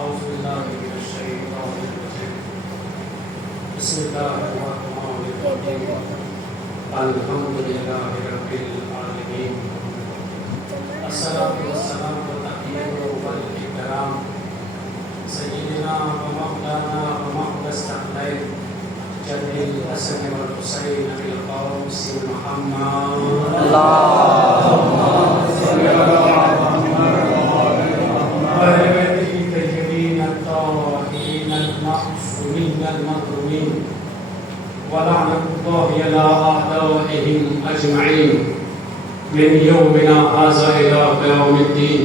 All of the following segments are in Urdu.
أعوذ بالله من الشيطان الرجيم بسم الله الرحمن الرحيم الحمد لله رب العالمين الصلاة والسلام والتحية والإكرام سيدنا ومولانا ومحمد الثقلين جد الحسن والحسين بالقوس محمد اللهم صل على محمد وعلى الطيبين الطاهرين المعصومين المظلومين ولعنة الله على أعدائهم أجمعين من يومنا هذا إلى يوم الدين.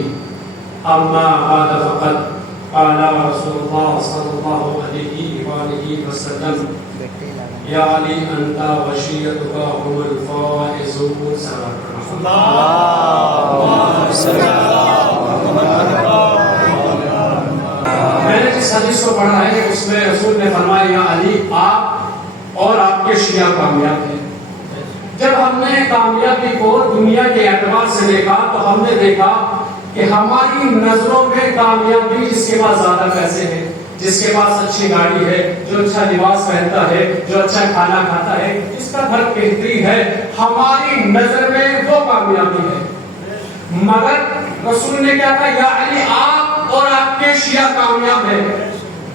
أما بعد فقد قال رسول الله صلى الله عليه وآله وسلم يا علي أنت وشيتك هم الفائزون. اللهم صل على محمد. میں نے جس حدیث کو پڑھا ہے اس میں رسول نے فرمایا یا علی آپ اور آپ کے شیعہ کامیاب ہیں. جب ہم نے کامیابی کو دنیا کے اعتبار سے دیکھا تو ہم نے دیکھا کہ ہماری نظروں میں کامیابی جس کے پاس زیادہ پیسے ہیں، جس کے پاس اچھی گاڑی ہے، جو اچھا لباس پہنتا ہے، جو اچھا کھانا کھاتا ہے، جس کا گھر بہترین ہے، ہماری نظر میں وہ کامیابی ہے. مگر رسول نے کیا کہا یا علی آپ اور آپ کے شیعہ کامیاب ہیں.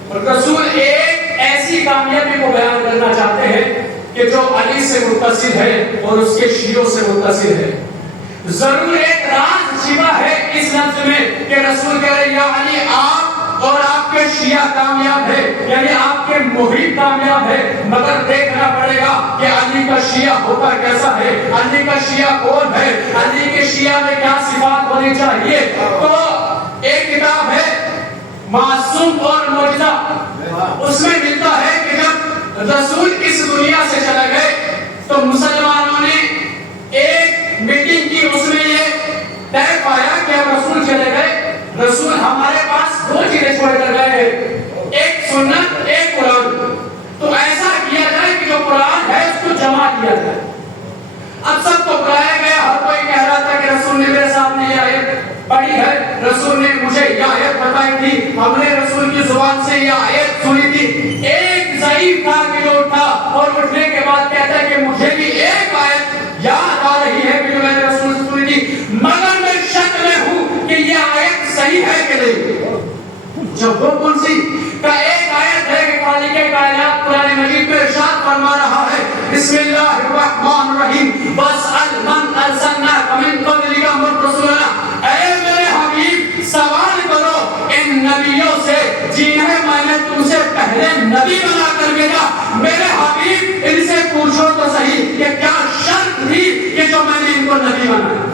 اور رسول ایک ایسی کامیابی کو بیان کرنا چاہتے ہیں کہ جو علی سے متصل ہے اور اس کے شیعوں سے متصل ہے. ضرور ایک راز چھپا ہے اس لفظ میں کہ رسول کہہ رہے یا علی آپ اور آپ کے شیعہ کامیاب ہے، یعنی آپ کے محب کامیاب ہے. مگر دیکھنا پڑے گا کہ علی کا شیعہ ہوتا کیسا ہے، علی کا شیعہ کون ہے، علی کے شیعہ میں کیا صفات ہونی چاہیے. تو ایک کتاب ہے معصوم اور معجزہ، اس میں ملتا ہے کہ جب رسول اس دنیا سے چلے گئے تو مسلمانوں نے ایک میٹنگ کی، اس میں یہ طے پایا کہ اب رسول چلے گئے، رسول ہمارے پاس دو چیزیں چھوڑ کر گئے ہیں، ایک سنت ایک قرآن. تو ایسا کیا جائے کہ جو قرآن ہے اس کو جمع کیا جائے. اب سب کو بلایا گیا، ہر کوئی کہہ رہا تھا کہ رسول نے میرے سامنے یہ آیت پڑھی ہے، رسول نے مجھے یہ آیت بتائی تھی، ہم نے رسول کی زبان سے یہ آیت سنی تھی. ایک ضعیف تھا کہ جو اٹھا اور اٹھنے کے بعد کہتا ہے کہ مجھے بھی ایک آیت یاد آ رہی ہے کہ جو میں نے رسول سے سنی تھی، مگر میں شک میں ہوں کہ یہ آیت صحیح ہے کہ نہیں. جب وہ کون سی کا ایک آیت ہے کہ خالق کائنات قرآن مجید میں ارشاد فرما رہا ہے بسم اللہ الرحمن الرحیم واسأل من ارسلنا من قبلک رسولنا، اے میرے حبیب سوال کرو ان نبیوں سے جنہیں میں نے تم سے پہلے نبی بنا کر بھیجا. میرے حبیب ان سے پوچھو تو صحیح کہ کیا شرط تھی کہ جو میں نے ان کو نبی بنایا.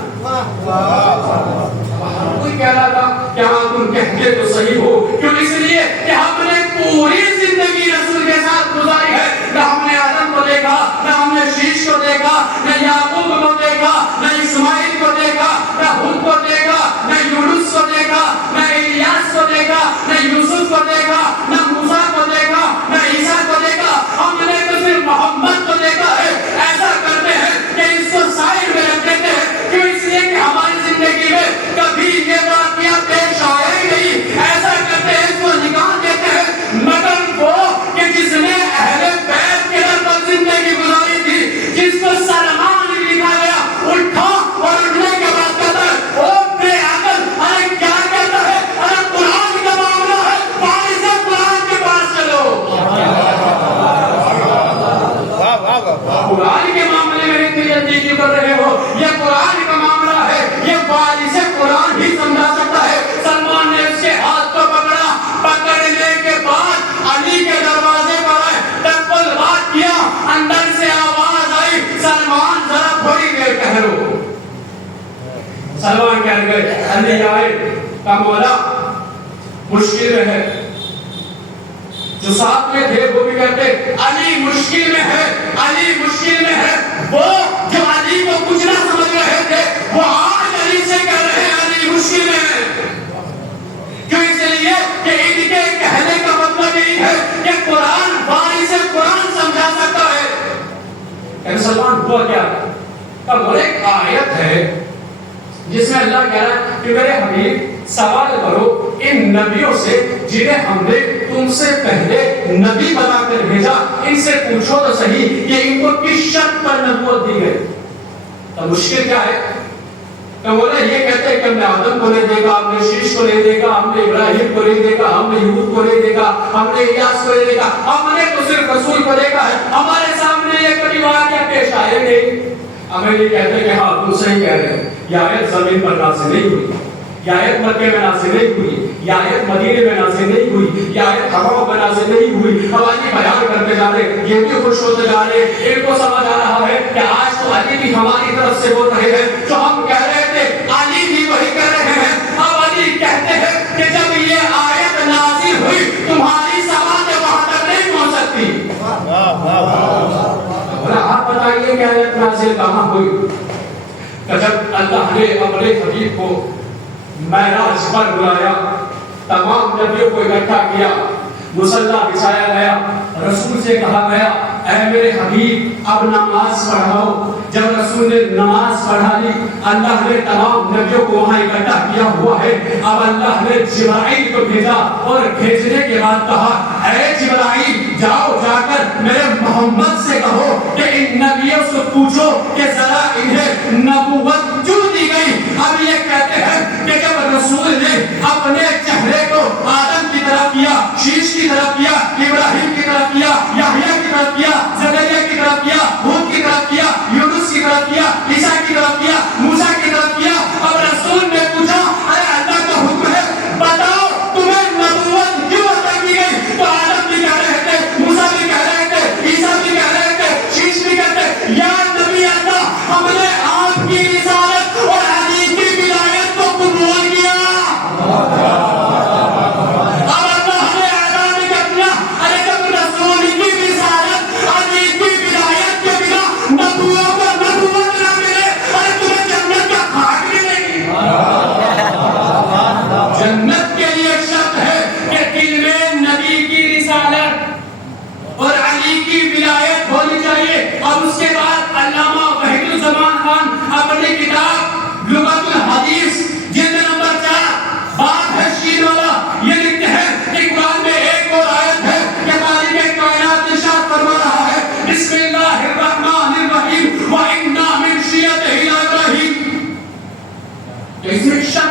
ہر کوئی کہہ رہا تھا کہ ہاں تم کہتے تو صحیح ہو. کیوں؟ اس لیے کہ ہم نے پوری زندگی رسول کے ساتھ گزاری ہے. نہ ہم نے آدم کو دیکھا، نہ ہم نے شیش کو دیکھا، نہ یعقوب کو دیکھا، نہ اسماعیل کو دیکھا، نہ ہود کو دیکھا، نہ یونس کو دیکھا، نہ الیاس کو دیکھا، نہ یوسف کو دیکھا، نہ موسیٰ کو دیکھا، نہ عیسیٰ کو دیکھا. ہم نے تو صرف محمد کو دیکھا ہے. ایسا کرتے ہیں کہ اس کو سائر میں رکھ دیتے ہیں. کیوں؟ اس لیے کہ ہماری زندگی میں کبھی یہ واقعہ پیش آیا ہی نہیں. ایسا کرتے ہیں اس کو نکال دیتے ہیں. مگر وہ کہ جس نے اہل بیت کے در پر زندگی گزاری تھی، جس کو سلمان لکھا گیا، اٹھا اور اٹھنے کے بعد کہتا ہے او بے عقل، ارے کیا کہتا ہے، ارے قرآن کا معاملہ ہے، پانی سے قرآن کے پاس چلو. قرآن کے معاملے میں اتنی جلدی کیوں کر رہے ہو؟ یہ قرآن کا معاملہ ہے، یہ پانی سے قرآن ہی سمجھا سکتا ہے. سلمان نے اس کے ہاتھ کو پکڑا، پکڑنے کے بعد علی کے دروازے پر آئے، ٹپل بات کیا، اندر سے آواز آئی سلمان ذرا تھوڑی دیر ٹہرو. سلمان کہہ گئے علی آئے کہا مولا مشکل میں ہے. جو ساتھ میں تھے وہ بھی کہتے علی مشکل میں ہے، علی مشکل میں ہے. وہ جو علی کو کچھ نہ سمجھ رہے تھے وہ آج علی سے کہہ رہے ہیں علی مشکل میں ہے. کیوں؟ اس لیے کہ ان کے کہنے کا مطلب یہی ہے کہ قرآن باری سے قرآن سمجھا سکتا ہے. کہ مسلمان ہوا کیا؟ اب ایک آیت ہے جس میں میں اللہ کہہ رہا ہے کہ میرے حبیب سوال کرو ان نبیوں سے جنہیں ہم نے تم سے پہلے نبی بنا کر بھیجا، ان سے پوچھو تو صحیح کہ ان کو کس شرط پر نبوت دی گئی؟ تو مشکل کیا ہے کہ وہ یہ کہتے ہیں کہ ہم نے آدم کو نہیں دیکھا، ہم نے شیش کو نہیں دیکھا، ہم نے ابراہیم کو نہیں دیکھا، ہم نے یوسف کو نہیں دیکھا، ہم نے الیاس کو نہیں دیکھا، ہم نے تو صرف رسول کو دیکھا ہے، ہمارے سامنے یہ کبھی واقعہ پیش آئے نہیں۔ ہمیں یہ کہتے ہیں کہ ہاں تم صحیح کہہ رہے ہیں، یہ آیت زمین پر نازل نہیں ہوئی، یہ آیت مکے میں نازل نہیں ہوئی، یہ آیت مدینے میں نازل نہیں ہوئی، یہ آیت ہواؤں میں نازل نہیں ہوئی۔ حوالی بیان کرتے جا رہے، یہ بھی خوش ہوتے جا رہے، ان کو سمجھ آ رہا ہے کہ آج تو علی بھی ہماری طرف سے بول رہے ہیں، جو ہم کہہ رہے تھے علی بھی وہی کہہ رہے ہیں۔ اب علی کہتے ہیں کہ جب یہ آیت نازل ہوئی تمہاری سماعت وہاں تک نہیں پہنچ سکتی۔ آپ بتائیے کہ آیت نازل کہاں ہوئی؟ کہ جب اللہ نے اپنے حبیب کو معراج پر بلایا، تمام نبیوں کو اکٹھا کیا، مصلی بچھایا گیا، رسول سے کہا گیا اے میرے حبیب اب نماز پڑھاؤ۔ جب رسول نے نماز پڑھا لی، اللہ نے تمام نبیوں کو وہاں اکٹھا کیا ہوا ہے۔ اب اللہ نے جبرائیل کو بھیجا اور بھیجنے کے بعد کہا اے جبرائیل جاؤ جا کر میرے محمد سے کہو کہ ان نبیوں سے پوچھو کہ ذرا انہیں نبوت کیوں دی گئی۔ اب یہ کہتے ہیں کہ جب رسول نے اپنے چہرے کو آدم کی طرف کیا، شیش کی طرف کیا، ابراہیم کی طرف کیا، یحییٰ کی طرف کیا، زکریا کی طرف کیا، ہود کی طرف کیا، یونس کی طرف کیا، عیسیٰ کی طرف کیا، موسیٰ کی طرف کیا، اب رسول نے پوچھا ارے اللہ کا حکم ہے بتاؤ تمہیں نبوت کیوں عطا کی گئی؟ تو آدم بھی کہہ رہے تھے، موسیٰ بھی کہہ رہے تھے، عیسیٰ بھی کہہ رہے تھے، شیش بھی کہتے یا نبی اللہ ہم نے آپ کی رسالت اور علی کی ولایت کو قبول کیا۔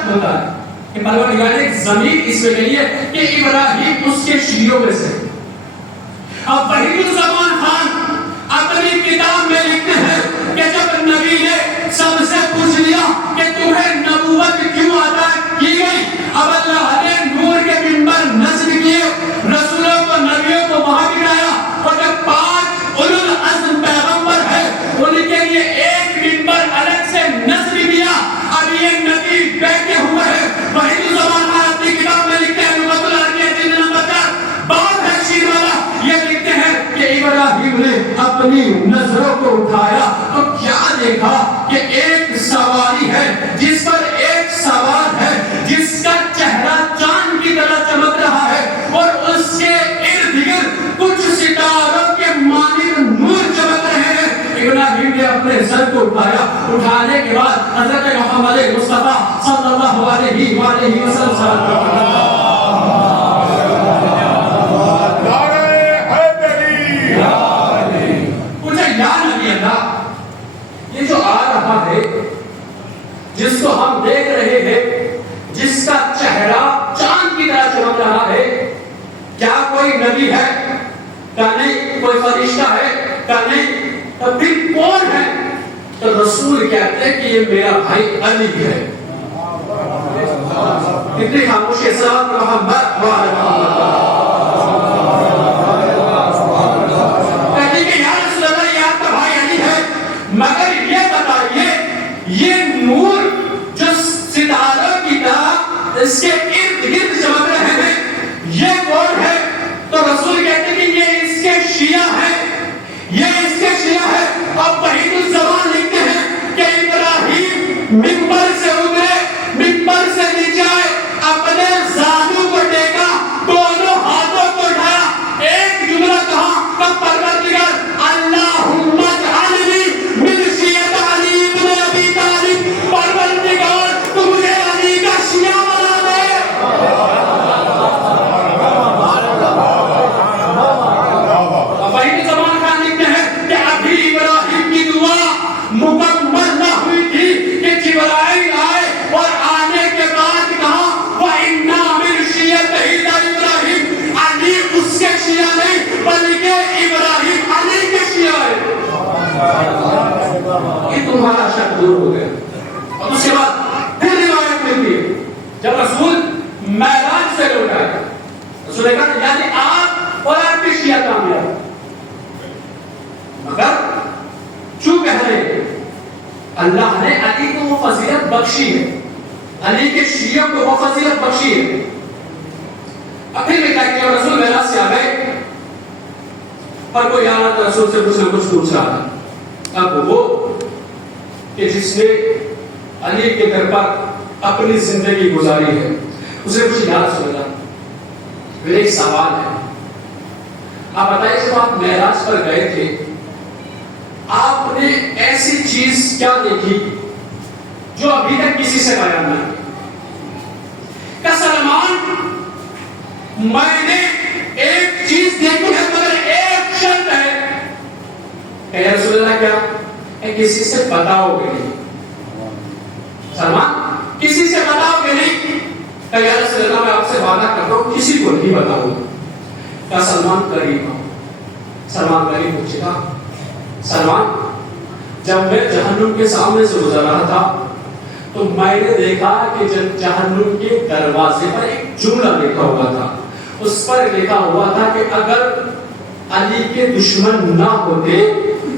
ہوتا ہے کہ پروردگار ایک زمین اس میں نہیں ہے کہ ابراہیم اس کے شیعوں میں سے۔ اب وحید الزمان خان اپنی کتاب میں لکھتے ہیں کہ جب نبی نے سب سے پوچھ لیا کہ تمہیں نبوت کیوں عطا کی گئی، اب اللہ نے نور کے منبر نصب کیے، رسولوں کو نبیوں کو وہاں بٹھایا، اور جب 5 اولو العزم پیغمبر ہے ان کے لیے ایک منبر الگ سے نصب کیا۔ اب یہ نبی بیٹھے ہوئے ہیں، وحید الزمان خان اپنی کتاب میں لکھتے ہیں لغت العربیہ جلد نمبر 4 باب ہے شیر والا، یہ لکھتے ہیں کہ ابراہیم نے اپنی نظروں کو اٹھایا تو کیا دیکھا کہ ایک سواری ہے جس پر ایک سوار ہے جس کا چہرہ چاند کی طرح چمک رہا ہے اور اس کے ارد گرد کچھ ستاروں کے مانند نور چمک رہے ہیں۔ ابراہیم نے اپنے سر کو اٹھایا، اٹھانے کے بعد حضرت محمد مصطفیٰ صلی اللہ علیہ وآلہ وسلم یہ جو آ رہا ہے جس کو ہم دیکھ رہے ہیں، جس کا چہرہ چاند کی طرح چمک رہا ہے، کیا کوئی نبی ہے؟ کیا نہیں؟ کوئی فرشتہ ہے؟ کیا نہیں؟ تو پھر کون ہے؟ تو رسول کہتے ہیں کہ یہ میرا بھائی علی ہے۔ کتنی خاموشی ساتھ محمد کہتے کہ یا رسول اللہ یہ آپ کا بھائی علی ہے، مگر یہ بتائیے یہ نور جو ستاروں کی طرح اس کے ارد گرد چمک رہے ہیں یہ کون ہے؟ تو رسول کہتے ہیں کہ یہ اس کے شیعہ ہیں، یہ اس کے شیعہ ہے۔ اب وحید الزمان لکھتے ہیں کہ ابراہیم منبر سے اترے، منبر سے نیچے آئے، اپنے زانوں کو ٹیکا، دونوں ہاتھوں کو اٹھایا، ایک جملہ کہا کہ پروردگار اللہم اجعلنی من شیعۃ علی بن ابی طالب، پروردگار تو کہ تمہارا شک دور ہو گیا. اور اس کے بعد پھر روایت ملتی ہے جب رسول معراج سے لوٹ آئے, رسول نے کہا یعنی آپ اور آپ کی شیعہ کامیاب, مگر چوں کہہ رہے ہیں اللہ نے علی کو وہ فضیلت بخشی ہے, علی کے شیعہ کو وہ فضیلت بخشی ہے. اب پھر کیا کیا, رسول معراج سے آ گئے پر کوئی آنا تو رسول سے کچھ نہ کچھ پوچھ رہا تھا. اب وہ کہ جس نے علی کے در پر اپنی زندگی گزاری ہے اسے کچھ یاد سمجھا. میرا ایک سوال ہے, آپ بتائیے جب آپ معراج پر گئے تھے آپ نے ایسی چیز کیا دیکھی جو ابھی تک کسی سے بیان نہ کی؟ کہ سلمان میں نے ایک چیز دیکھی ہے مگر ایک شرط ہے. کہ رسول اللہ کیا ہے؟ کسی سے بتاؤ گے نہیں. سلمان کسی سے بتاؤ گے نہیں؟ کہ یا رسول اللہ میں آپ سے وعدہ کرتا ہوں کسی کو نہیں بتاؤں گا. کہ سلمان قریب آؤ. سلمان قریب پوچھے گا سلمان جب میں جہنم کے سامنے سے گزر رہا تھا تو میں نے دیکھا کہ جہنم کے دروازے پر ایک جملہ لکھا ہوا تھا, اس پر لکھا ہوا تھا کہ اگر علی کے دشمن نہ ہوتے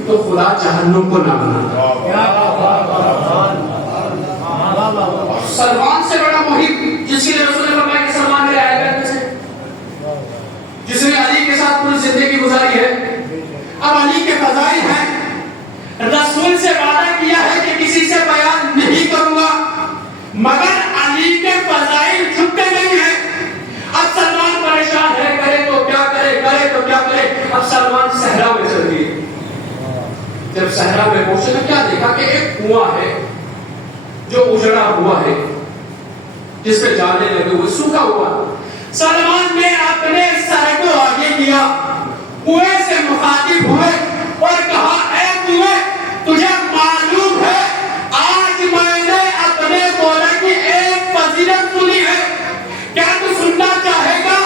تو خدا جہنم کو نہ بناتا. سلمان سے بڑا محب جس کے رسول نے فرمایا کہ سلمان میرے اہل بیت سے, جس نے علی کے ساتھ پوری زندگی گزاری ہے. اب علی کے فضائل ہیں, رسول سے وعدہ کیا ہے کہ کسی سے بیان نہیں کروں گا, مگر علی کے فضائل چھپتے نہیں ہیں. اب سلمان پریشان ہے, کرے تو کیا کرے, کرے تو کیا کرے. اب سلمان صحرا میں چل دیے. جب صحرا میں پہنچے تو کیا دیکھا کہ ایک کنواں ہے جو اجڑا ہوا ہے, جس پہ جانے لگے ہوئے سوکھا ہوا. سلمان نے اپنے سر کو آگے کیا, کنویں سے مخاطب ہوئے اور کہا اے کنویں تجھے معلوم ہے آج میں نے اپنے مولا کی ایک فضیلت سنی ہے, کیا تو سننا چاہے گا؟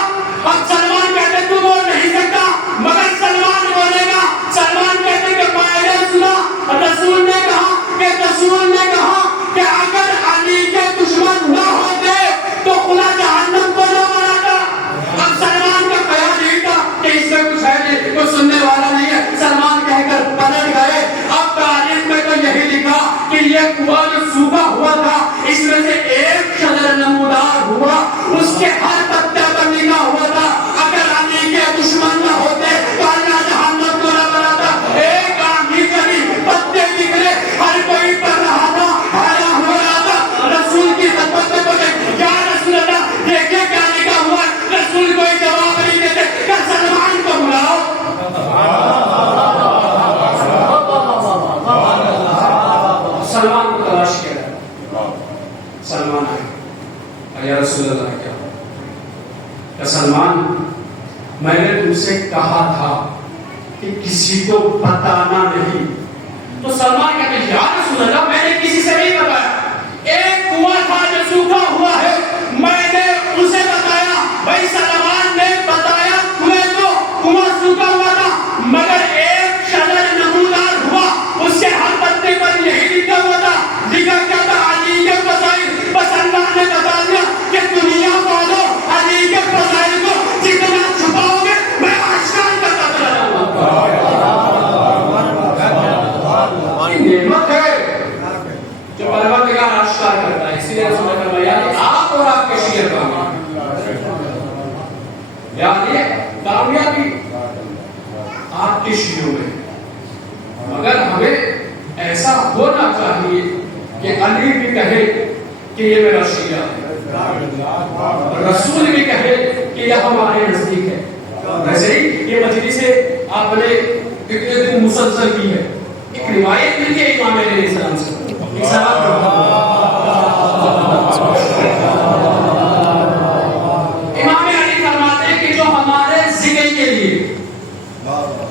اب سلمان کہتے تو وہ نہیں سکتا, مگر سلمان بولے گا. سلمان کہتے کہ میں نے سنا رسول نے کہا کہ اگر علی کے دشمن نہ ہوتے تو خدا جہنم کو نہ بناتا. اب سلمان کا خیال نہیں تھا کہ اس میں کچھ ہے نہیں, کوئی سننے والا نہیں ہے. سلمان کہہ کر پلٹ گئے. اب تاریخ میں تو یہی لکھا کہ یہ کنواں جو سوکھا ہوا تھا اس میں سے ایک شجر نمودار ہوا, اس کے ہر پتے پر لکھا ہوا تھا اگر علی کے دشمن نہ ہوتے تو اللہ جہنم کو نہ بناتا. ایک آندھی چلی, پتے نکلے, ہر کوئی پر رہا تھا, حیران ہو رہا تھا. رسول کی خدمت میں پہنچے, یا رسول اللہ دیکھیں کیا لکھا ہوا ہے. رسول کوئی جواب نہیں دیتے کہ سلمان کو بلاؤ. سلمان کو تلاش کیا, سلمان آئے. یا رسول اللہ کیا کہ سلمان میں نے تم سے کہا تھا کہ کسی کو بتانا نہیں. تو سلمان کہتے ہیں یا رسول اللہ میں نے کسی سے نہیں بتایا. ایک کنواں تھا جو سوکھا ہوا ہے, میں نے اسے بتایا. بھائی سلمان نے بتایا کنویں کو, کنواں سوکھا ہوا تھا مگر ایک شجر نمودار ہوا, اس کے ہر پتے پر یہی لکھا ہوا تھا. لکھا کیا تھا؟ علی کے فضائل. بس اللہ نے بتا دیا کہ دنیا والوں علی کے فضائل کو جتنا چھپاؤ گے میں آشکار کرتا چلا جاؤں گا. نعمت ہے جو پروردگار آشکار کرتا ہے. اسی لیے رسول نے فرمایا آپ اور آپ کے شیعہ یعنی کامیابی آپ کے شیعوں میں, مگر ہمیں ایسا ہونا چاہیے کہ علی بھی کہے کہ یہ میرا شیعہ ہے, رسول بھی کہے کہ یہ ہمارے نزدیک ہے. ویسے ہی یہ مجلس آپ نے کتنے دن مسلسل کی ہے. ایک روایت ملتی ہے امام علیہ السلام سے, ایک سوال امام علی فرماتے ہیں کہ جو ہمارے ذکر کے لیے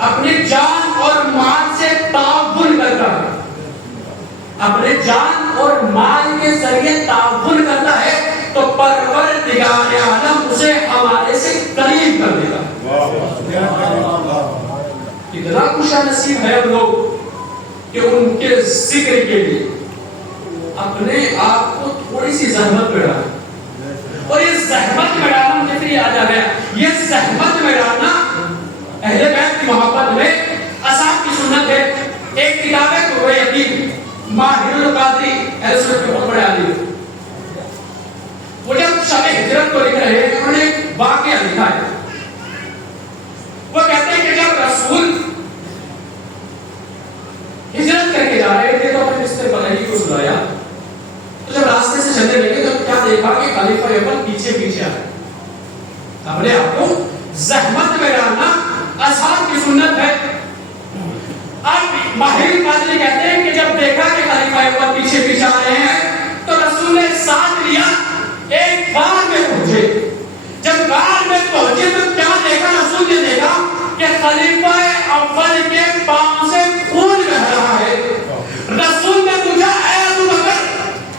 اپنی جان اور مال سے تعاون کرتا ہے, اپنے جان اور مال کے ذریعے تعاون کرتا ہے تو پروردگار عالم اسے ہمارے سے قریب کر دے گا. کتنا خوش نصیب ہے ہم لوگ کہ ان کے ذکر کے لیے اپنے آپ کو تھوڑی سی زحمت میں ڈالا. اور یہ زحمت میں ڈالنا مجھے پھر یاد آ گیا, یہ زحمت میں ڈالنا اہل بیت کی محبت میں اصحاب کی سنت ہے. ایک کتاب ہے تو وہ یقین ماہر القادری اہل سنت کے بہت بڑے عالم, وہ جب شب ہجرت کو لکھ رہے ہیں انہوں نے ایک واقعہ لکھا ہے. وہ کہتے ہیں کہ جب رسول ہجرت کر کے جا رہے تھے تو اپنے رشتے بدلی کو سلایا, تو جب راستے سے چلنے لگے تو کیا دیکھا کہ خلیفہ اول پیچھے پیچھے آئے. اپنے آپ کو زحمت میں ڈالنا اصحاب کی سنت ہے. اب ماہر قادری کہتے ہیں کہ جب دیکھا کہ خلیفہ اول پیچھے پیچھے آ رہے ہیں تو رسول نے ساتھ لیا, ایک غار میں پہنچے. جب غار میں پہنچے تو کیا دیکھا, رسول نے دیکھا کہ خلیفہ اول کے پاؤں سے خون بہ رہا ہے. رسول نے پوچھا اے ابو بکر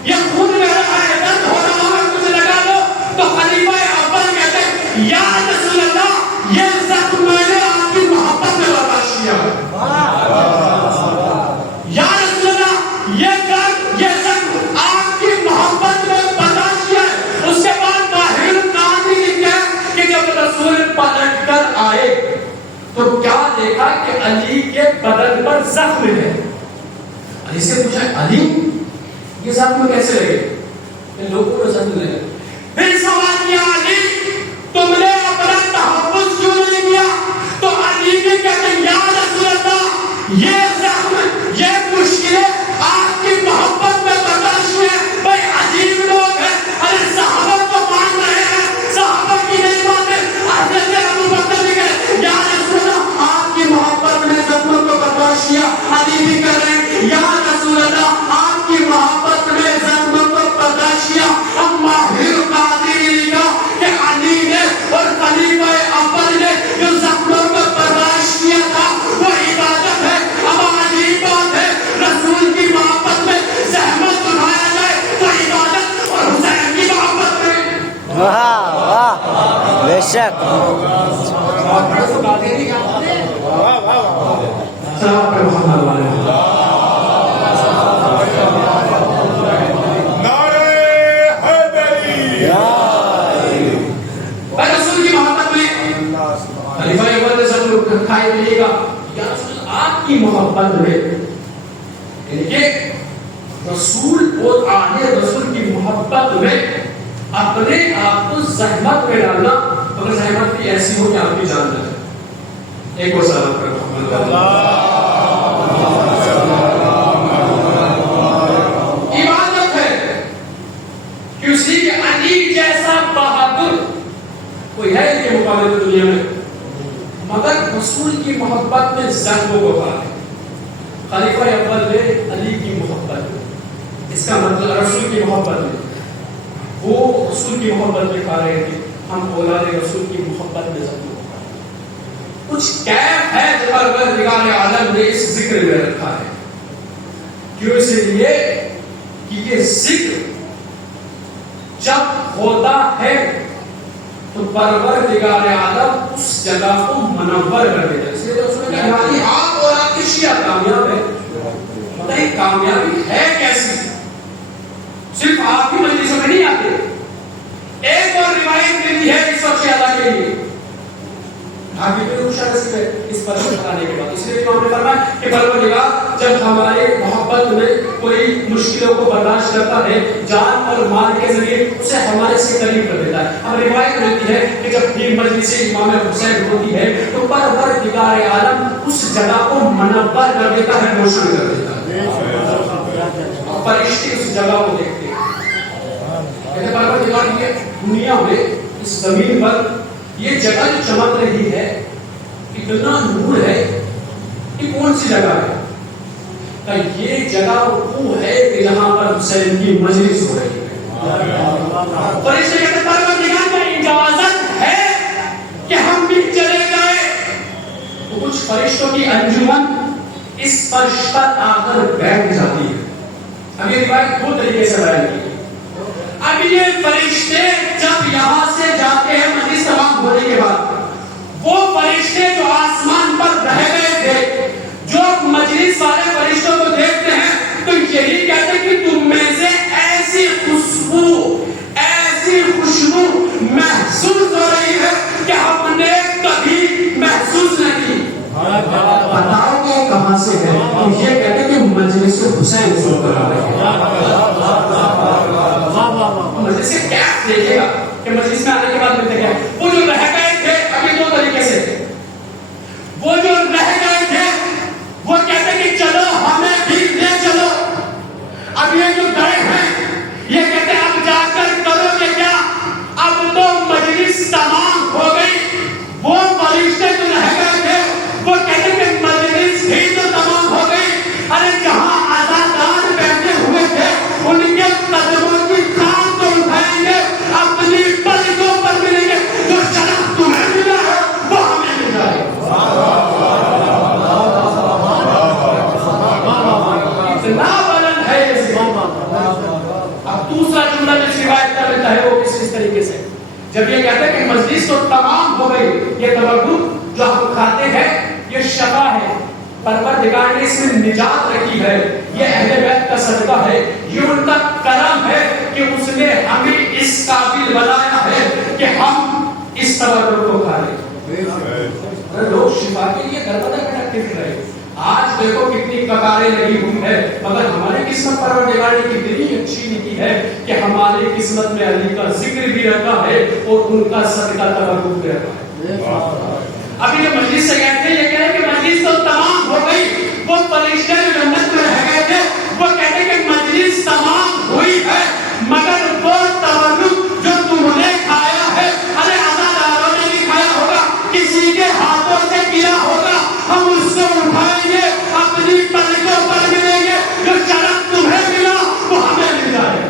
یہ خون بہ رہا ہے, درد ہو رہا ہے, کچھ لگا دو. تو خلیفہ اول کہتے ہیں یا رسول اللہ یہ زخم میں نے آپ کی محبت میں برداشت کیا ہے. یا رسول اللہ یہ درد یہ زخم آپ کی محبت میں برداشت کیا ہے. اس کے بعد ماہر قادری لکھتے ہیں کہ جب رسول پلٹ کر آئے تو کیا دیکھا کہ علی کے بدن پر زخم ہے. علی سے پوچھا علی یہ زخم کیسے لگے, کہ لوگوں کو زخم لگے. پھر سوال کیا علی تم نے اپنا تحفظ کیوں نہیں کیا, تو علی نے کہتے ہیں یا رسول اللہ یہ زخم یہ مشکلیں آپ کی محبت میں برداشت ہے. بھائی عجیب لوگ ہیں, ارے صحابہ کو مان رہے ہیں, صحابہ کی نہیں باتیں. حضرت ابو بکر بھی کہے یا رسول اللہ آپ کی محبت میں زخموں کو برداشت کیا. علی بھی کہہ رہے ہیں یا رسول اللہ آپ کی محبت میں زخموں کو برداشت کیا. اب ماہر قادری نے لکھا کہ علی نے اور خلیفہ اول نے جو زخموں کو برداشت کیا تھا وہ عبادت ہے. اب عجیب بات ہے, رسول کی محبت میں زحمت اٹھایا جائے تو عبادت, اور حسین کی محبت میں واہ واہ بے شک. رسول کی محبت میں خلیفہ اول نے سب لوگ کھائے ملے گا یا رسول آپ کی محبت میں, یعنی کہ رسول اور آنے رسول کی محبت میں اپنے آپ کو زحمت میں ڈالنا, اگر زحمت بھی ایسی ہو کہ آپ کی جان جائے. ایک اور سلام کرو عبادت ہے کہ اسی کے علی جیسا بہادر کوئی ہے ان کے مقابلے دنیا میں, مگر رسول کی محبت میں زخموں کو کھا ہے. خلیفہ اول نے علی کی محبت میں, اس کا مطلب رسول کی محبت میں, وہ رسول کی محبت میں کھا رہے تھے, ہم اولاد رسول کی محبت میں زخموں کو کھا رہے ہیں. کچھ کیف ہے جو پروردگار عالم نے اس ذکر میں رکھا ہے. کیوں, اس لیے کہ یہ ذکر جب ہوتا ہے تو پروردگار عالم اس جگہ کو منور کر دیتا ہے. اس لیے اس نے کہا کہ آپ اور آپ کی شیعہ کامیاب ہے. بتائیے کامیابی ہے کیسی, صرف آپ کی مجلسوں میں نہیں آتے. ایک اور روایت ملتی ہے اس وقت ادا کے لیے اس پر بتانے کے بعد, اس لیے ہم نے فرمایا کہ پروردگار جب ہمارے محبت میں کوئی مشکلوں کو برداشت کرتا ہے جان اور مال کے ذریعے اسے ہمارے سے قریب کر دیتا ہے. ہم روایت ملتی ہے کہ جب بھی مجلس امام حسین ہوتی ہے تو پروردگار عالم اس جگہ کو منور کر دیتا ہے, روشن کر دیتا ہے, اور فرشتے اس جگہ کو دیکھتے ہیں. کہتے پروردگار کی دنیا میں اس زمین پر یہ جگہ جو چمک رہی ہے اتنا نور ہے, یہ کون سی جگہ ہے؟ کہ یہ جگہ وہ ہے کہ جہاں پر حسین کی مجلس ہو رہی ہے. فرشتے کہتے ہیں پروردگار میں اجازت ہے کہ ہم بھی چلے جائیں. تو کچھ فرشتوں کی انجمن اس فرش پر آ کر بیٹھ جاتی ہے. اب یہ روایت دو طریقے سے بیان کی. اب یہ فرشتے جب یہاں سے جاتے ہیں مجلس تمام ہونے کے بعد, وہ فرشتے جو آسمان پر رہ گئے تھے, جو مجلس والے فرشتوں کو ایسی خوشبو محسوس ہو رہی ہے کہ ہم نے کبھی محسوس نہیں کی. بتاؤ کہ کہاں سے ہے؟ یہ کہتے ہیں کہ مجلس حسین سے کرا رہے ہیں. مجلس کیف دیکھے گا کہ مجلس میں آنے کے بعد ملتے ہیں. وہ جو رہ گئے تھے ابھی دو طریقے سے تھے. وہ جو رہ گئے تھے وہ کہتے کہ چلو ہمیں بھی لے چلو. اب یہ جو گئے ہیں یہ کہتے اب جا کر کرو گے کیا؟ اب تو مجلس تمام ہو گئی. وہ فرشتے جو رہ گئے تھے وہ کہتے کہ مجلس بھی تو تمام ہو گئی. ارے جہاں عزادار بیٹھے ہوئے تھے ان کے قدموں کی خاک تو اٹھائیں گے, اپنی پلکوں پر ملیں گے. جو شرف تمہیں ملا ہے وہ ہمیں مل جائے. اتنا بلند ہے یہ ذکر. اب دوسرا جملہ جس روایت کا ملتا ہے وہ کس طریقے سے جب یہ کہتے ہیں کہ مجلس تو تمام ہو گئی, یہ تبرک جو ہم کھاتے ہیں یہ شفا ہے, پروردگار نے اس میں نجات رکھی ہے, یہ اہل بیت کا صدقہ ہے, یہ ان کا کرم ہے کہ اس نے ہمیں اس قابل بنایا ہے کہ ہم اس تبرک کو کھا لیں. لوگ شفا کے لیے دروازہ کھٹکتے پھر رہے. آج دیکھو کتنی قطاریں لگی ہوئی ہے, مگر ہماری قسمت پروردگار نے کتنی اچھی لکھی ہے کہ ہماری قسمت میں علی کا ذکر بھی رکھا ہے اور ان کا صدقہ تبرک بھی رکھا ہے. ابھی جو مجلس سے کہتے ہیں یہ کہہ رہے ہیں کہ مجلس تو تمام ہو گئی. وہ فرشتے جو جنت میں رہ گئے تھے وہ کہتے ہیں کہ مجلس تمام ہوئی ہے مگر وہ تبرک جو تم نے کھایا ہے, ارے عزاداروں نے بھی کھایا ہوگا, کسی کے ہاتھوں سے گرا ہوگا, ہم اس کو اٹھائیں گے, اپنی پلکوں پر ملیں گے. جو شرف تمہیں ملا وہ ہمیں مل جائے.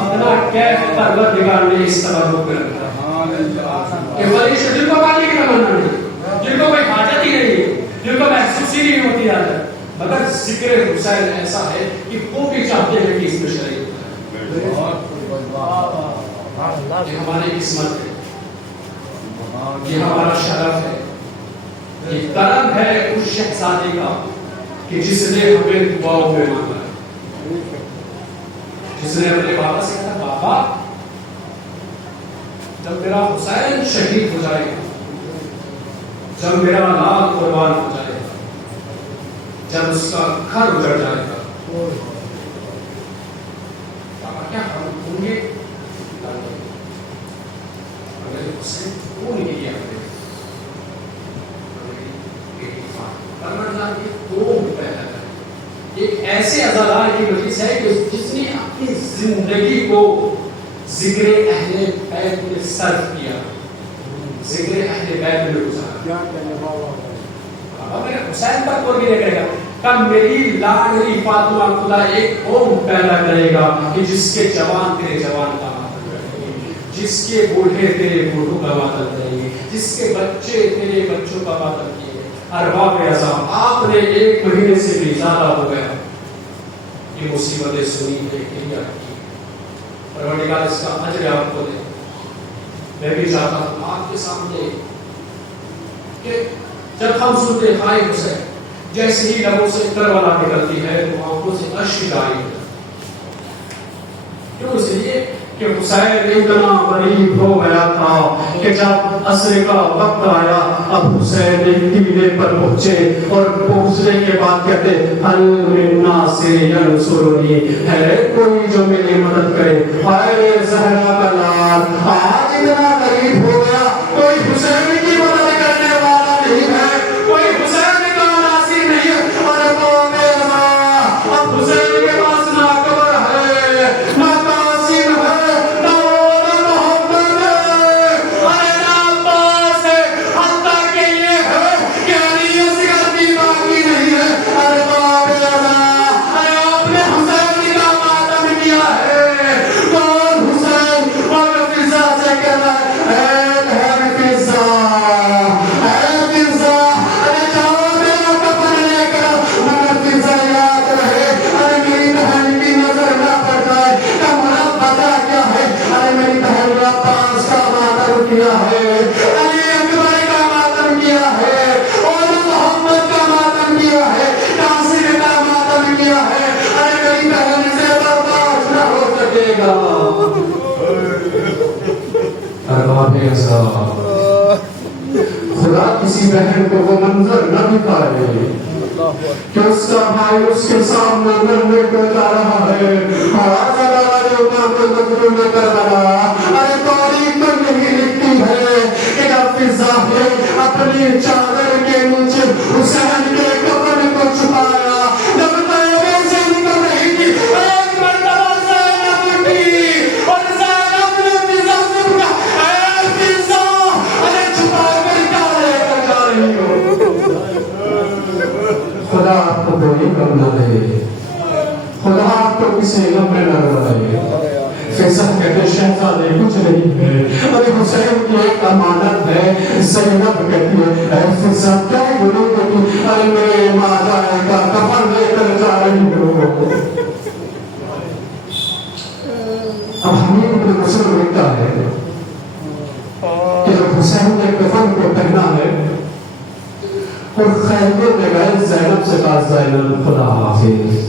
اتنا کیف پروردگار نے اس تبرک میں رکھا کہ فرشتے جن کو پانی کی تمنا نہیں, جن کو کوئی حاجت ہی نہیں ہے, جن کو محسوس ہی نہیں ہوتی حاجت, مگر ذکر حسین ایسا ہے کہ وہ بھی چاہتے ہیں کہ اس میں شریک ہو. یہ ہماری قسمت ہے, یہ ہمارا شرف ہے, یہ کرم ہے اس شہزادے کا کہ جس نے ہمیں دعاؤں میں مانگا, جس نے اپنے بابا سے کہا بابا جب میرا حسین شہید ہو جائے گا, جب میرا لال قربان ہو جائے گا, جب اس کا گھر اجڑ جائے گا, بابا کیا ہم ہوں گے؟ حسین کون کیا ایک ایسے عزادار کی مجلس ہے کہ جس نے اپنی زندگی کو ذکر اہل بیت میں صرف کیا, ذکر اہل بیت میں گزارا. بابا میرے حسین پر کوئی نہیں کرے گا, کب میری لاڈلی فاطمہ خدا ایک قوم پیدا کرے گا کہ جس کے جوان تیرے جوان کا ماتم کریں گے, جس کے بوڑھے تیرے بوڑھوں کا ماتم کریں گے, جس کے بچے تیرے بچوں کا ماتم کیے. ارباب اعظم آپ نے 1 مہینے سے بھی زیادہ ہو گیا یہ مصیبتیں سنی ہے کہ کیا کی. پروردگار اس کا اجر آپ کو دے. میں بھی چاہتا ہوں آپ کے سامنے کہ جب ہم سنتے ہائے حسین, جیسے ہی لبوں سے کربلا نکلتی ہے تو آنکھوں سے اشک جاری ہوتا ہے. کیوں؟ اس لیے کہ حسین اتنا غریب ہو گیا تھا کہ جب عصر کا وقت آیا اب حسین ٹیلے پر پہنچے اور پہنچنے کے بعد کہتے حل من ناصر ینصرنی, ہے کوئی جو میری مدد کرے. ہائے زہرا کا لال آج اتنا غریب ہو گیا, کوئی حسین کی مدد کرنے والا نہیں ہے, کوئی حسین کا ناصر نہیں ہے. اور قوم اللہ اب حسین کے پاس نہ قبر ہے نہ قاسم ہے نہ محمد ہے, ارے نہ عباس ہے, حتیٰ کہ یہ ہے کہ علی اصغر بھی باقی نہیں ہے. ارے قوم اللہ, ارے آپ نے حسین کا ماتم کیا ہے. کون حسین؟ اور فضا سے کہتا ہے جائے گا. ارباب عذاب خدا کسی بہن کو وہ منظر نہ دکھائے کہ اس کا بھائی اس کے سامنے لڑنے کو جا رہا ہے. ارے تاریخ تو نہیں لکھتی ہے کہ جب فضا نے اپنی چادر کے نیچے حسین کے کفن کو چھپایا, جب طیبے سے نکل رہی تھی ایک مرتبہ زینب اٹھی اور زینب نے فضا سے پوچھا, اے فضا ارے چھپا کر کیا لے کر جا رہی ہو؟ خدا آپ کو کوئی کم نہ دے, خدا آپ کو کسی علم میں نہ لگائے. فیصل کہتے شہزادے کچھ نہیں ہے, ارے حسین کی ایک امانت ہے. زینب کہتی ہے اے فیصل کیا گناہ ہوتی, ارے میرے ماں کا کفن لے کر جا رہی ہو. اب حمید بن مسلم لکھتا ہے کہ جب حسین نے کفن کو پہنا ہے اور خیمے میں گئے, زینب سے کہا زینب خدا حافظ,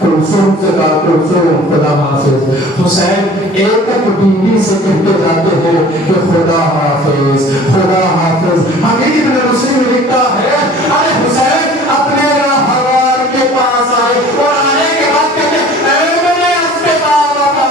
کلثوم سے کہا کلثوم خدا حافظ. حسین ایک ایک بیوی سے کہتے جاتے ہیں کہ خدا حافظ خدا حافظ. حمید بن مسلم لکھتا ہے ارے حسین اپنے راہوار کے پاس آئے اور آنے کے بعد کہتے اے میرے ہستے بابا,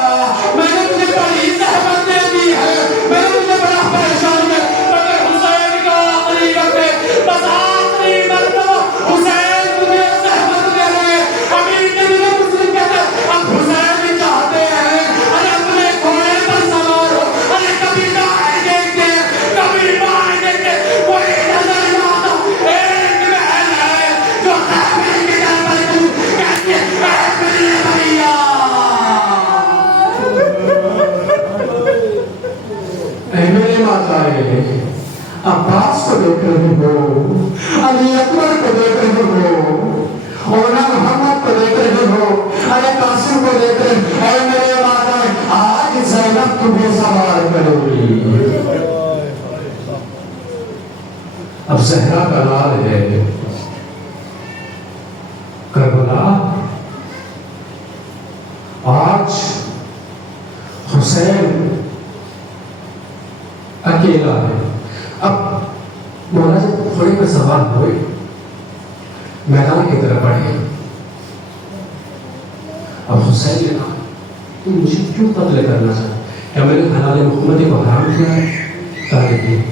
میں نے تجھے بڑی زحمت دے دی ہے, میں نے تجھے بڑا پریشان کیا, مگر حسین کا آخری وقت ہے, بس آخری مرتبہ حسین تجھے زحمت دے رہے. حمید بن مسلم کہتے اب حسین چاہتے ہیں ارے اپنے گھوڑے پر سوار ہو, ارے کبھی دائیں دیکھتے کبھی بائیں دیکھتے, کوئی نظر نہ آتا. ایک بہن ہے جو خیمے کے در پر کہتی ہے اے میرے بھیا, اے میرے ماتائے, عباس کو دیکھ رہی ہو, علی اکبر کو دیکھ رہی ہو, مولانا محمد کو دیکھ رہی ہو, ارے قاسم کو دیکھ رہی ہو, اے میرے ماتائے آج زینب تمہیں سوار کرے گی. اب زہرا کا لال ہے کربلا, آج حسین اکیلا ہے. اب مولا جب گھوڑے پر سوار ہوئے میدان کی طرف بڑھے, اب حسین نے کہا تم مجھے کیوں قتل کرنا چاہتے, کیا میں نے حلال محمدی کو حرام کیا ہے؟ کہا نہیں.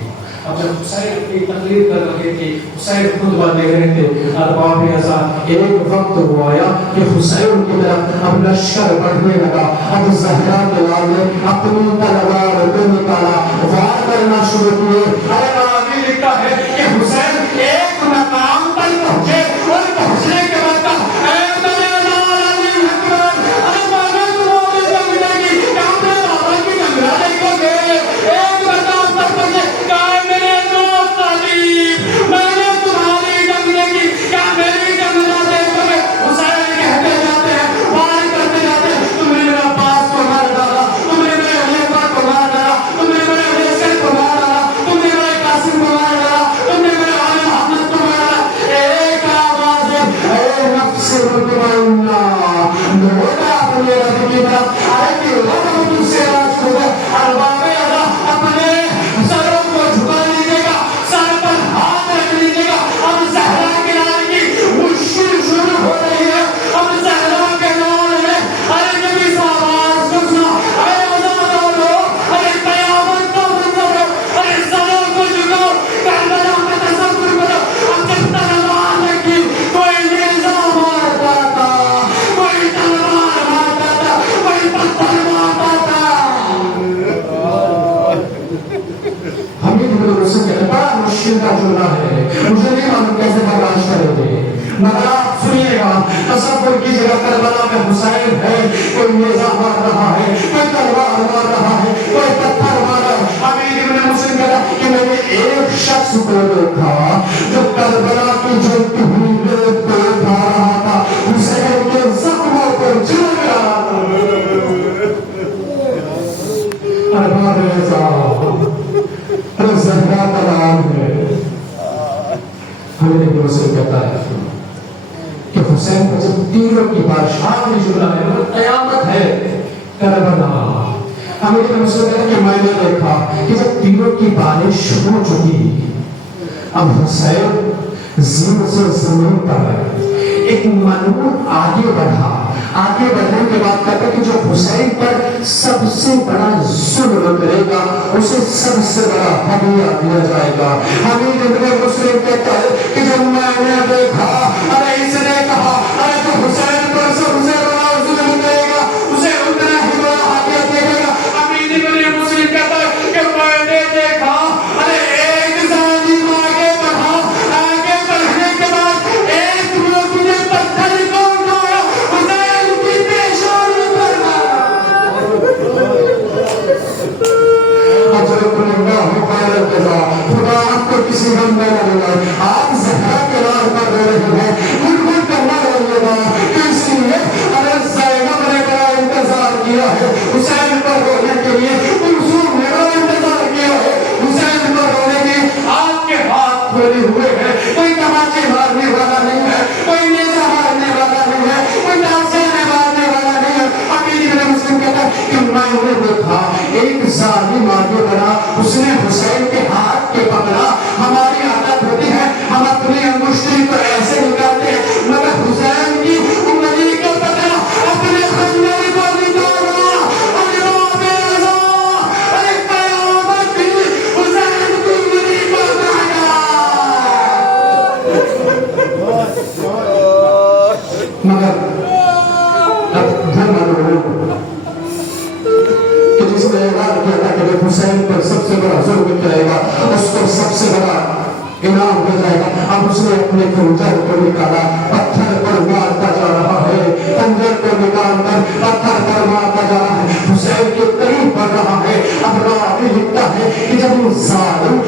اب جب حسین اپنی تقریر کر رہے تھے, حسین خطبہ دے رہے تھے, ارباب عذاب ایک وقت وہ آیا کہ حسین کی طرف اب لشکر بڑھنے لگا. اب زہرا کے لال نے اپنی تلوار کو نکالا, وار کرنا شروع کیے. ارے راوی لکھتا ہے کہ حسین ایک مقام پر پہنچے اور پہنچنے کے بعد کہا اے میرے لال علی اکبر, ارے میں نے تمہاری جنگلے کی کیا اپنے بابا کی جنگلہ دیکھو گے. ایک مقام پر پہنچے کہا میرے دوست علی, میں نے تمہاری جنگلے کی کیا میری جنگلہ دیکھو گے. حسین کہتے جاتے ہیں, وار کرتے جاتے ہیں, تم نے میرے عباس کو مار ڈالا, تم نے میرے علی اکبر کو مار ڈالا, تم نے میرے علی حسین کو مار ڈالا, تم نے میرے قاسم کو مار ڈالا, تم نے میرے علی محمد کو مار ڈالا. ایک آواز ہے اے نفس مطمئنہ, لوٹا اپنے رب کی طرف, ارے کہ رب تم سے راز ہو گئے. ارباب عذاب اپنے سروں کو جھکا لیجیے گا, سر پر ہاتھ رکھ لیجیے گا. اب زہرا کے لال کی مشکل شروع ہو رہی ہے. اب زہرا کے لال نے ارے جب اس آواز کو سنا, اے عزادارو, ارے قیامت کا منظر ہے, ارے سروں کو جھکاؤ, کربلا کا تصور کرو. اب جب تلوار رکھی کوئی نیزہ مارتا تھا, کوئی تلوار مارتا تھا, کوئی پتھر مارتا تھا. حمید بن مسلم کہتے بڑا مشکل کا جملہ ہے, مجھے نہیں معلوم کیسے برداشت کریں گے, مگر آپ سنیے گا. تصور کیجیے گا کربلا میں حسین ہے, کوئی نیزہ مار رہا ہے, کوئی تلوار مار رہا ہے, کوئی پتھر مار رہا ہے. حمید بن مسلم کہتا کہ میں نے ایک شخص کو دیکھا جو کربلا کی جلتی ہوئی ریت کو اٹھا رہا تھا, حسین کے زخموں کو چل رہا تھا. ارباب عذاب زہرا کا نام ہے. حمید بن مسلم کہتا ہے کہ حسین کو جب تیروں کی بارش آخری جملہ ہے, قیامت ہے, کربلا ہمیں کہ میں نے دیکھا کہ جب تیروں کی بارش ہو چکی، اب حسین زمین سے زمین پر ایک منون آگے بڑھا. آگے بڑھنے کے بعد کہتا ہے کہ جو حسین پر سب سے بڑا ظلم کرے گا اسے سب سے بڑا ہدیہ دیا جائے گا. حمید ابن مسلم کہتا ہے کہ جب میں نے دیکھا، ارے اس نے کہا ارے تو حسین پر سب سے بڑا ظلم کرے گا اسے اتنا ہی بڑا ہدیہ دے گا. حمید ابن مسلم کہتا ہے کہ میں نے دیکھا، ارے ایک ظالم آگے بڑھا، آگے بڑھنے کے بعد ایک لوگ نے پتھر کو اٹھایا، حسین کی پیشانی پر مارا. حضرت اللہ خیر الجزا. خدا آپ کو کسی غم میں نہ لگائے. آپ زہرا کے راہ پر رہ رہے ہیں، بالکل کرنا رہیے گا. اس لیے ارے زینب نے بڑا انتظار کیا ہے حسین پر رونے کے لیے، کلثوم نے بڑا انتظار کیا ہے حسین پر رونے کے لیے. آپ کے ہاتھ کھولے ہوئے ہیں، کوئی تماچے مارنے والا نہیں ہے، کوئی نیزہ مارنے والا نہیں ہے، کوئی ڈانسے مارنے والا نہیں ہے. حمید ابن مسلم کہتا ہے کہ میں نے دیکھا ایک ظالم آگے بڑھا، اس نے حسین کے ہاتھ کے پکڑا. ہماری عادت ہوتی ہے ہم اپنی انگشتی کو ایسے نکالتے ہیں، مگر حسین کی انگلی کو پکڑا، اپنے خنجر کو نکالا. امام اعظم ارے قیامت بھی حسین کی انگلی کو کاٹا. مگر اب گھر والوں کہ جس نے اعلان کیا تھا کہ حسین پر سب سے بڑا ظلم کرے گا اس کو سب سے بڑا انعام دیا جائے گا. اب اس نے اپنے خنجر کو نکالا، پتھر پر مارتا جا رہا ہے، خنجر کو نکال کر پتھر پر مارتا جا رہا ہے، حسین کے قریب بڑھ رہا ہے. اب راوی لکھتا ہے کہ جب وہ ظالم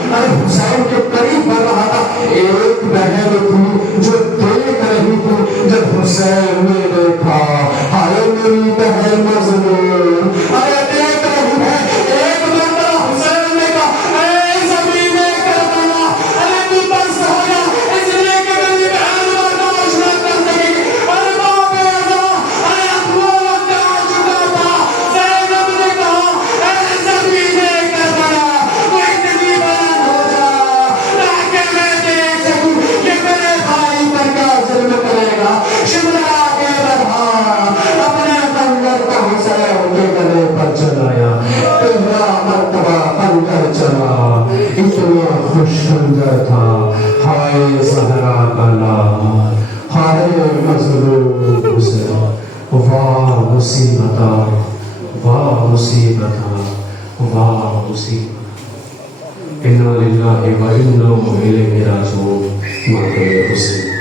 حسین کے قریب بڑھ رہا تھا، ایک بہن تھی جو دیکھ رہی تھی. جب حسین نے دیکھا، ہائے میری بہن مظلوم، ارے دیکھ رہی ہے. ایک مرتبہ حسین نے کہا اے زمین کربلا، ارے تو بس ہو جا، اس لیے کہ میری بہن برداشت نہ کر سکی. ارے امام اعظم ارے اب وہ وقت آ چکا تھا. زینب نے کہا اے زمین کربلا، تو اتنی بلند ہو جا تاکہ میں دیکھ سکوں کہ میرے بھائی پر کیا ظلم کرے گا. شملہ آگے بڑھا، اپنے خنجر کو حسین کے گلے پر چلایا. پہلا مرتبہ خنجر چلا، اتنا خوش خنجر تھا. ہائے زہرا کا لال، ہائے مظلوم حسین، واہ مصیبتا، واہ مصیبتا، واہ مصیبت. انا للہ و انا الیہ راجعون. ماتے حسین.